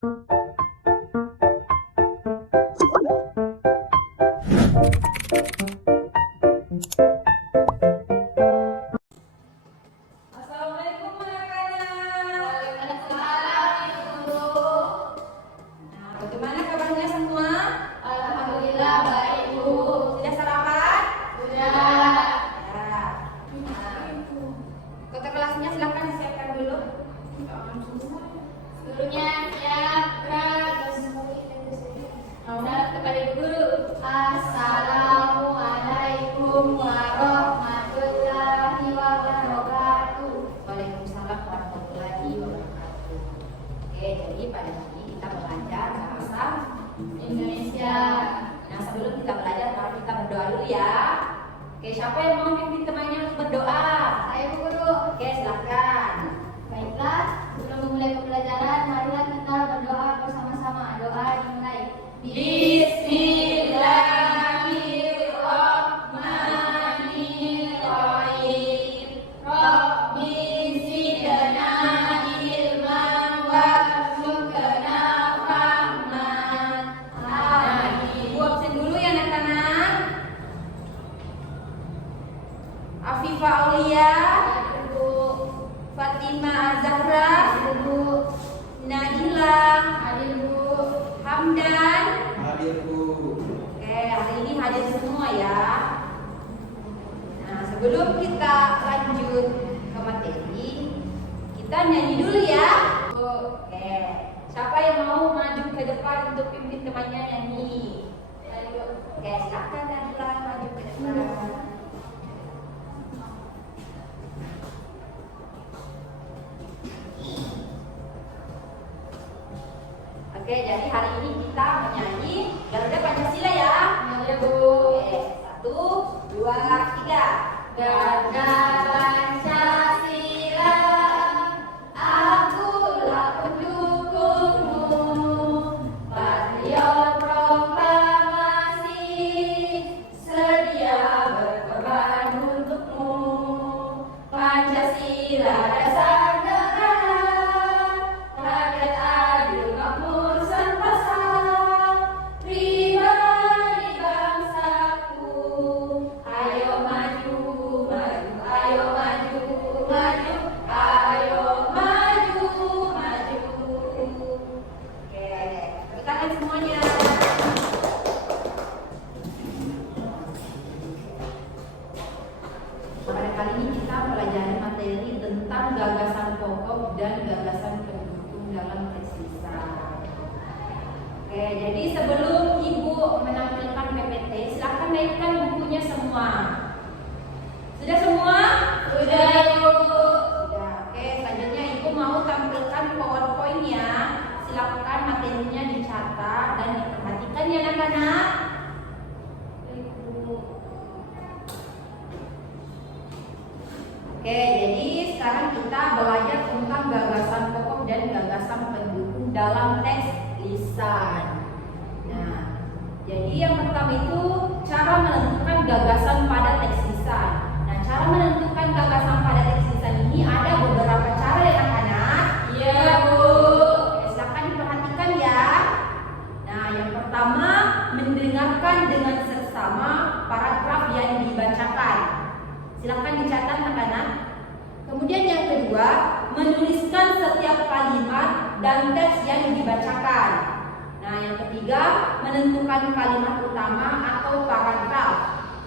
Assalamualaikum anak-anak. Waalaikumsalam, Ibu Guru. Nah, bagaimana kabarnya semua? Alhamdulillah baik, Bu. Sudah sarapan? Sudah. Ya. Nah, kota kelasnya silahkan disiapkan dulu. Gurunya siap, gerak. Salam kepada Ibu Guru. Assalamualaikum warahmatullahi wabarakatuh. Waalaikumsalam warahmatullahi wabarakatuh. Oke, jadi pada hari ini kita belajar bahasa Indonesia. Nah, sebelum kita belajar, mari kita berdoa dulu ya. Oke, siapa yang mau pimpin temannya untuk berdoa? Saya Bu Guru. Oke, silahkan. Baiklah, sebelum memulai pembelajaran, marilah kita berdoa bersama-sama. Doa dimulai. Bismillahirrahmanirrahim. Rabbi zidna ilman warzuqna rahman. Ibu absen dulu ya anak-anak. Afifah Aulia, Ibu, Fatimah Zahra, Ibu, Nadila, Ibu, Hamdan. Hadir Bu. Oke, hari ini hadir semua ya. Nah, sebelum kita lanjut ke materi, kita nyanyi dulu ya. Oke, siapa yang mau maju ke depan untuk pimpin temannya nyanyi? Oke, silakan Nadila maju ke depan. Oke, jadi hari ini kita menyanyi Garuda Pancasila ya. Ya, Bu. Oke, 1, 2, 3. Garuda Pancasila, akulah pendukungmu. Patriot proklamasi, sedia berkorban untukmu. Pancasila dasar negara, rakyat adil makmur sentosa, pribadi bangsaku. Ayo maju, maju, ayo maju, maju, ayo maju, maju. Oke, tepuk tangan semuanya. Pada kali ini kita pelajari materi tentang gagasan pokok dan gagasan pendukung dalam teks lisan. Oke, jadi sebelum Ibu menampilkan PPT, silakan naikkan bukunya semua. Sudah semua? Sudah, Ibu. Sudah. Oke, selanjutnya Ibu mau tampilkan PowerPoint-nya. Silakan materinya dicatat dan diperhatikan ya anak-anak. Oke, jadi sekarang kita belajar tentang gagasan pokok dan gagasan pendukung dalam teks lisan. Nah, jadi yang pertama itu cara menentukan gagasan pada teks lisan. Nah, cara menentukan gagasan pada teks lisan ini ada beberapa cara ya anak-anak. Iya, Bu. Oke, silakan diperhatikan ya. Nah, yang pertama mendengarkan dengan seksama paragraf yang dibacakan. Silakan dicatat anak-anak. Kemudian yang kedua, menuliskan setiap kalimat dan teks yang dibacakan. Nah, yang ketiga, menentukan kalimat utama atau paragraf.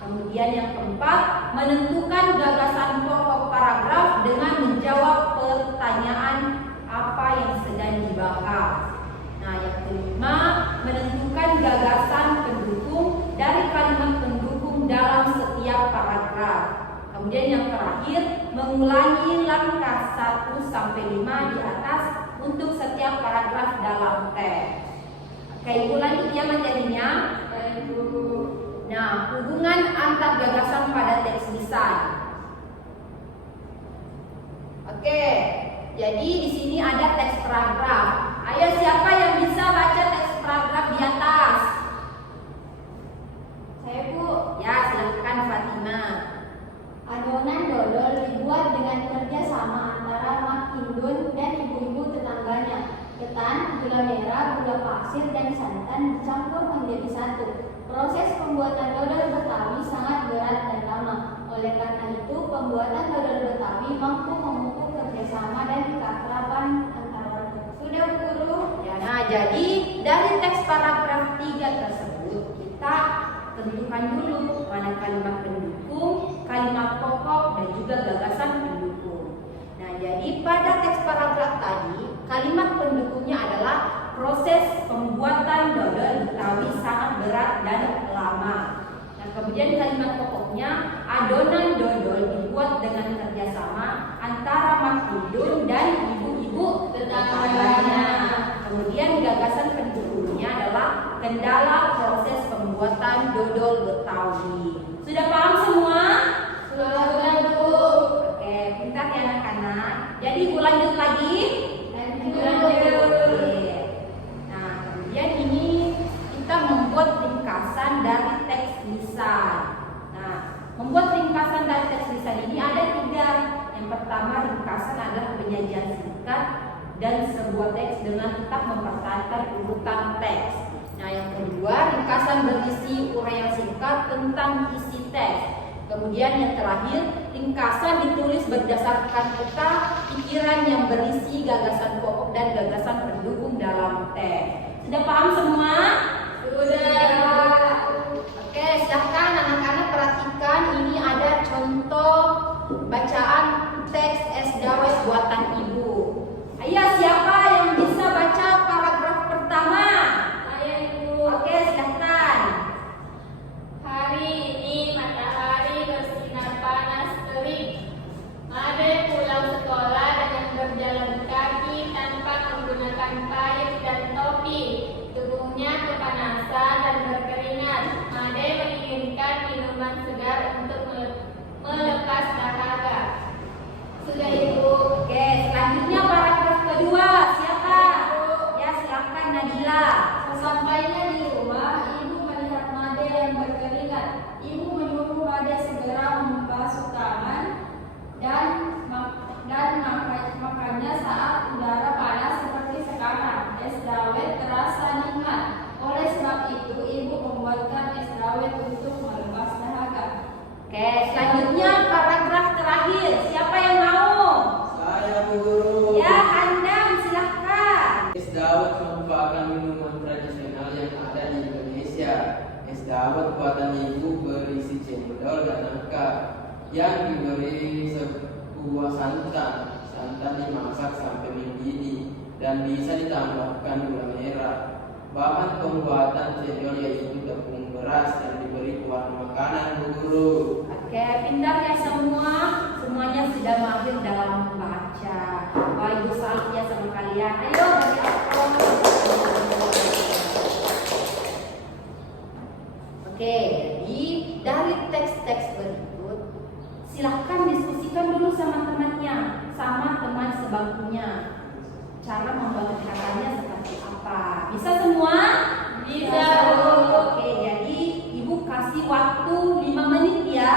Kemudian yang keempat, menentukan gagasan pokok paragraf dengan menjawab pertanyaan apa yang sedang dibahas. Nah, yang kelima, menentukan gagasan pendukung dari kalimat pendukung dalam setiap paragraf. Kemudian yang terakhir, mengulangi langkah 1 sampai 5 di atas untuk setiap paragraf dalam teks. Oke, Ibu lanjut ya materinya. Baik, Bu. Nah, hubungan antar gagasan pada teks lisan. Oke, jadi di sini ada teks paragraf. Ayo siapa yang bisa baca teks paragraf di atas? Saya, Bu. Ya, silakan Fatimah. Adonan dodol dibuat dengan kerjasama antara Mak Indun dan ibu-ibu tetangganya. Ketan, gula merah, gula pasir dan santan dicampur menjadi satu. Proses pembuatan dodol Betawi sangat berat dan lama. Oleh karena itu, pembuatan dodol Betawi mampu memupuk kerjasama dan keakraban antar warga. Sudah, Bu Guru? Ya, nah, jadi dari teks paragraf 3 tersebut kita tentukan dulu mana kalimat pendukung, kalimat pokok, dan juga gagasan pendukung. Nah, jadi pada teks paragraf tadi, kalimat pendukungnya adalah proses pembuatan dodol Betawi sangat berat dan lama. Nah, kemudian kalimat pokoknya, adonan dodol dibuat dengan kerjasama antara Mas Idun dan ibu-ibu tetangganya. Kemudian gagasan pendukungnya adalah kendala proses pembuatan dodol Betawi. Sudah paham semua? Sudah, Bu. Oke, pintar ya anak-anak. Jadi ibu lanjut lagi. Lanjut. Oke. Nah, kemudian ini kita membuat ringkasan dari teks lisan. Nah, membuat ringkasan dari teks lisan ini ada 3. Yang pertama, ringkasan adalah penyajian singkat dan sebuah teks dengan tetap mempertahankan urutan teks. Nah, yang kedua, ringkasan berisi uraian singkat tentang isi teks. Kemudian yang terakhir, ringkasan ditulis berdasarkan peta pikiran yang berisi gagasan pokok dan gagasan pendukung dalam teks. Sudah paham semua? Sudah. Oke, silahkan anak-anak perhatikan, ini ada contoh bacaan teks Es Dawet buatan ibu. Ayo, siapa yang bisa baca paragraf pertama? Saya, Ibu. Oke, silahkan. Hari ini matahari bersinar panas terik. Made pulang sekolah dengan berjalan kaki tanpa menggunakan parit dan topi. Tubuhnya kepanasan dan berkeringat. Made menginginkan minuman segar untuk melepas dahaga. Sudah, Ibu. Oke, selanjutnya paragraf kedua. Siapa? Ya, silahkan Nabila. Sesampainya di rumah, ibu melihat Made yang berkeringat. Ibu menyuruh Made segera membasuh tangan dan makanya saat udara panas seperti sekarang, es dawet terasa nikmat. Oleh sebab itu, ibu membuatkan es dawet untuk melepas dahaga. Oke, selanjutnya paragraf terakhir. Siapa yang mau? Saya, Bu Guru. Ya, Handam, silahkan. Es dawet merupakan minuman tradisional yang ada di Indonesia. Es dawet buatan ibu berisi cendol dan nangka yang diberi sebuah santan. Santan dimasak sampai mendidih dan bisa ditambahkan gula merah. Bahan pembuatan cendol yaitu tepung beras yang diberi pewarna makanan, Bu Guru. Oke, pintar ya semua. Semuanya sudah mahir dalam membaca. Wah, ibu salut ya sama kalian. Ayo, beri aplaus. Oke, jadi dari teks-teks berikut, silahkan diskusikan dulu sama temannya, sama teman sebangkunya. Cara membuat kata-katanya seperti apa? Bisa semua? Bisa. Oke, jadi ibu kasih waktu 5 menit ya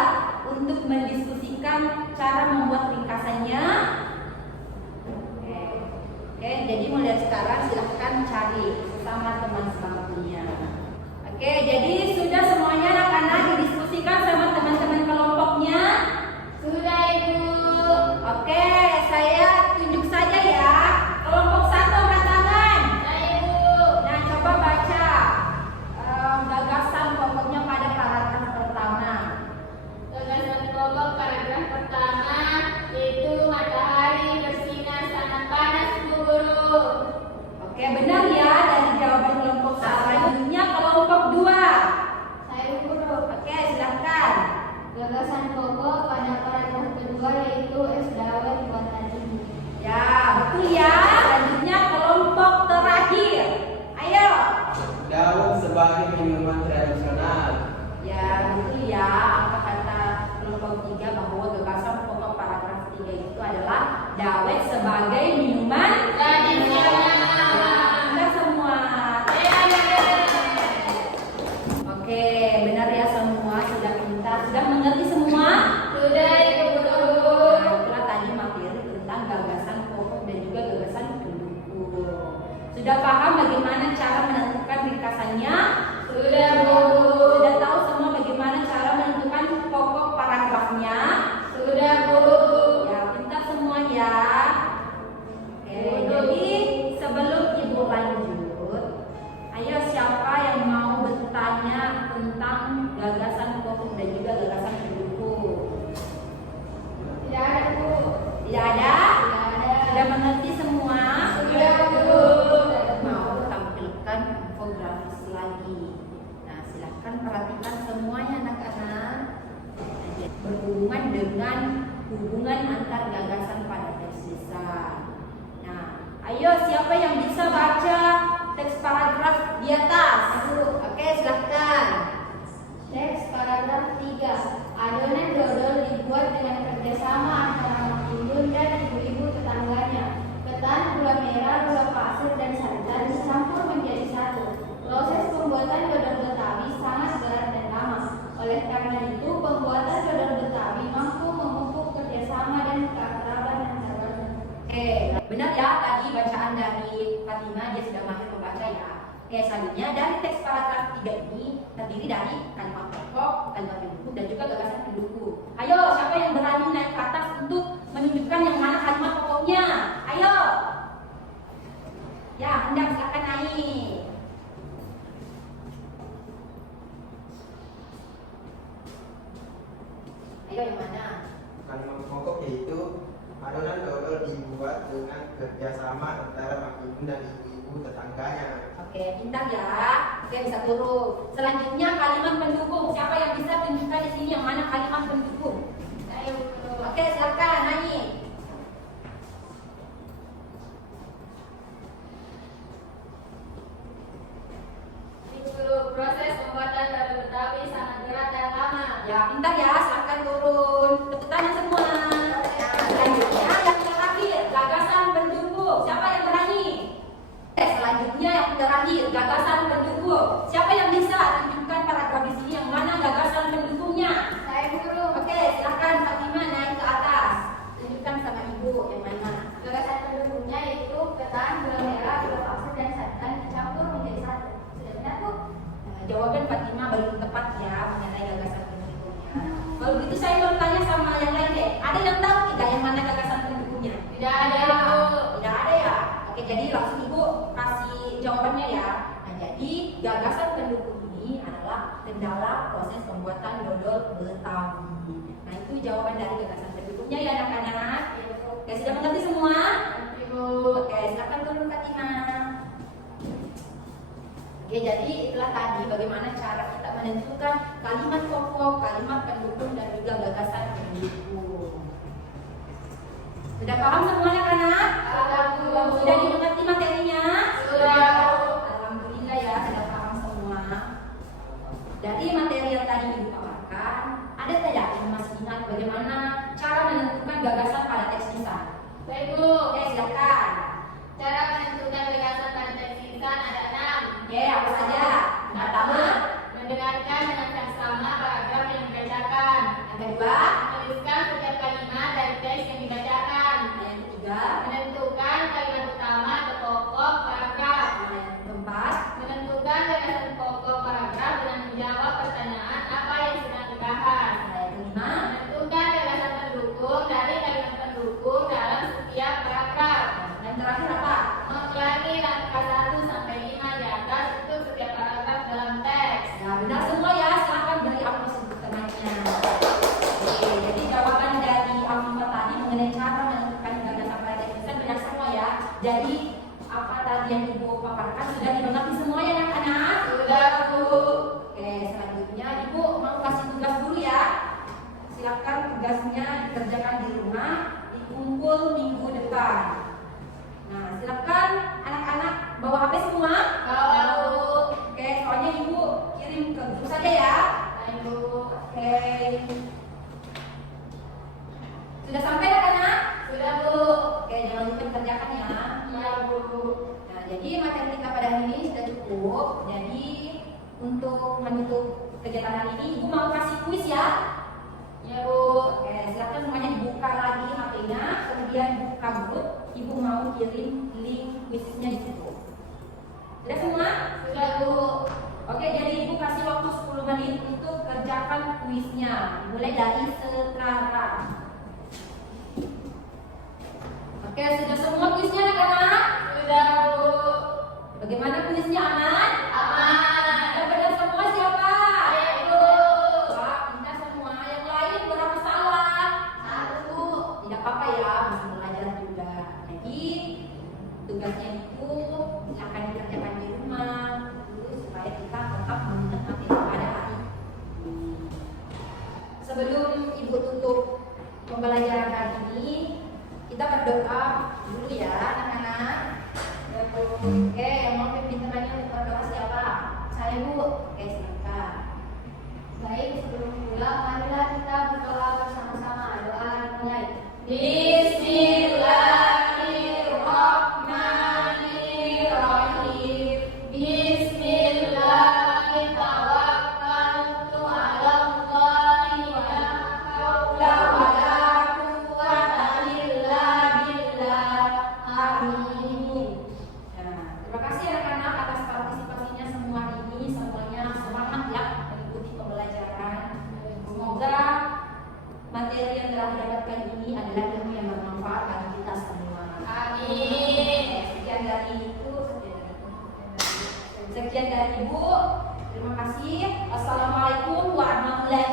untuk mendiskusikan cara membuat ringkasannya. Oke, jadi mulai sekarang silahkan cari sama teman sebangkunya. Oke, jadi sudah semuanya anak-anak didiskusikan sama teman-teman kelompoknya. Sudah, Ibu. Oke, saya tunjuk saja ya. Kelompok 1 angkat tangan. Sudah, Ibu. Nah, coba baca gagasan pokoknya pada paragraf pertama. Gagasan pokok paragraf pertama yaitu matahari bersinar sangat panas, Bu Guru. Oke, benar ya dari jawaban kelompok 1. Selanjutnya kelompok 2. Saya bagaimana cara menentukan ringkasannya? Sudah, Bu. Sudah tahu semua bagaimana cara menentukan pokok paragrafnya? Sudah, Bu. Ya, pintar semua ya. Oke, jadi sebelum Ibu lanjut, ayo siapa yang mau bertanya tentang gagasan pokok dan juga gagasan pendukung? Tidak ada, Bu. Tidak ada? Tidak ada. Sudah mengerti semua? Sudah, Bu. Mau tampilkan infografis lagi. Nah, silahkan perhatikan semuanya anak-anak. Berhubungan dengan hubungan antar gagasan pada teks lisan. Nah, ayo siapa yang bisa baca teks paragraf di atas? Oke, silahkan. Teks paragraf 3. Adonan dodol dibuat dengan kerjasama antara Mak Indun dan ibu-ibu tetangganya. Ketan, gula merah, gula pasir, dan santan dicampur menjadi satu. Proses pembuatan dodol Betawi sangat berat dan lama. Oleh karena itu, pembuatan dodol Betawi mampu memupuk kerjasama dan keakraban antaranya. Benar ya tadi bacaan dari Fatima, dia sudah mahir membaca ya. Selanjutnya dari teks paragraf 3 ini terdiri dari kalimat pokok, kalimat pendukung, dan juga gagasan pendukung. Ayo, siapa yang berani naik ke atas untuk menunjukkan yang mana kalimat pokoknya? Ayo. Ya, hendak silakan naik. Ayo, yang mana? Kalimat pokok yaitu adonan dodol dibuat dengan kerjasama antara Mak Indun dan ibu-ibu tetangganya. Oke, pintar ya. Oke, bisa turun. Selanjutnya kalimat pendukung. Siapa yang bisa tunjukkan di sini yang mana kalimat pendukung? Ayo, Bu. Oke, silakan naik. Ibu, proses pembuatan dodol Betawi sangat berat dan lama. Ya, pintar ya. Silakan turun. Tepuk tangan semua. Nah, selanjutnya yang terakhir, gagasan pendukung. Siapa yang berani? Selanjutnya yang terakhir, gagasan pendukung. Siapa yang bisa tunjukkan paragraf di sini yang mana gagasan pendukungnya? Saya, Guru. Oke, silakan Fatimah naik ke atas. Tunjukkan sama ibu yang mana. Gagasan pendukungnya yaitu ketan, gula merah, gula pasir, dan santan dicampur menjadi satu. Sudah benar, Bu? Nah, jawaban Fatimah belum tepat ya mengenai gagasan pendukungnya. Kalau begitu saya mau tanya sama yang lain deh. Ada yang tahu tidak yang mana gagasan pendukungnya? Tidak ada, Bu. Tidak ada ya. Oke, jadi langsung ibu kasih jawabannya ya. Nah, jadi gagasan pendukung ini adalah kendala proses pembuatan dodol Betawi. Nah, itu jawaban dari gagasan pendukungnya ya anak-anak. Oke, sudah mengerti semua? Ibu. Oke, silakan turun Fatimah. Oke, jadi itulah tadi bagaimana cara kita menentukan kalimat pokok, kalimat pendukung, dan juga gagasan pendukung. Sudah paham semuanya anak? Sudah, Bu. Sudah dimengerti materinya? Sudah. Alhamdulillah ya, sudah paham semua. Dari materi yang tadi Ibu paparkan, ada tidak yang masih ingat bagaimana cara menentukan gagasan pada teks lisan? Baik, Bu. Oke, silakan. Cara menentukan gagasan pada teks lisan ada 6. Oke, apa saja? Yang pertama, Mendengarkan dengan seksama paragraf yang dibacakan. yang kedua, Menuliskan setiap kalimat dari teks yang dibacakan. yang ketiga, Menentukan kalimat utama atau pokok paragraf. yang keempat, Menentukan gagasan pokok paragraf dengan menjawab pertanyaan apa yang sedang dibahas. yang kelima, Menentukan gagasan pendukung dari kalimat pendukung dalam setiap paragraf. yang terakhir apa? Mengulangi langkah 1 sampai 5 di atas untuk setiap paragraf dalam teks. Ya, benar semua ya. Silakan beri aplaus untuk temannya. Oke, jadi jawaban dari Afifah tadi mengenai cara menentukan gagasan pada teks lisan benar semua ya. Jadi apa tadi yang Ibu paparkan sudah dimengerti semua ya anak-anak? Sudah, Bu. Oke, selanjutnya Ibu mau kasih tugas dulu ya. Silakan tugasnya dikerjakan di rumah, dikumpul minggu depan. Nah, silakan anak-anak bawa HP semua. Bawa, Bu. Oke, soalnya Ibu kirim ke grup saja ya. Baik, Bu. Oke. Sudah sampai anak-anak? Sudah, Bu. Oke, jangan lupa dikerjakan ya. Iya, Bu. Nah, jadi materi kita pada hari ini sudah cukup. Jadi untuk menutup kegiatan hari ini, Ibu mau kasih kuis ya. Iya, Bu. Oke, silakan semuanya dibuka lagi HP-nya, kemudian buka grup. Ibu mau kirim link kuisnya di situ. Sudah kuisnya. Mulai dari sekarang. Oke, sudah semua kuisnya anak-anak? Sudah, Bu. Bagaimana kuisnya, aman? Aman. Yang benar semua siapa? Saya, Bu. Wah, pindah semua. Yang lain berapa salah? Satu. Tidak apa-apa ya, masih belajar juga. Jadi tugasnya itu silakan dikerjakan di rumah dulu supaya kita tetap mengingat materi pada hari ini. Sebelum ibu tutup pembelajaran hari ini, kita berdoa dulu ya anak-anak. Oke, yang mau pimpin temannya untuk berdoa siapa? Saya, Bu. Oke, silakan. Baik, sebelum pulang, marilah kita berdoa bersama-sama. Doa dimulai. Bismillahirrahmanirrahim. Bismillahirrahmanirrahim. Tawakkaltu 'ala Allahi wa la haula wa la quwwata illa billah. Amin. Nah, terima kasih anak-anak atas partisipasinya semua hari ini. Semuanya semangat ya mengikuti pembelajaran. Semoga materi yang telah didapatkan ini adalah ilmu yang bermanfaat bagi kita semua. Amin. Sekian dari itu, sekian dari Ibu. Terima kasih. Assalamualaikum warahmatullahi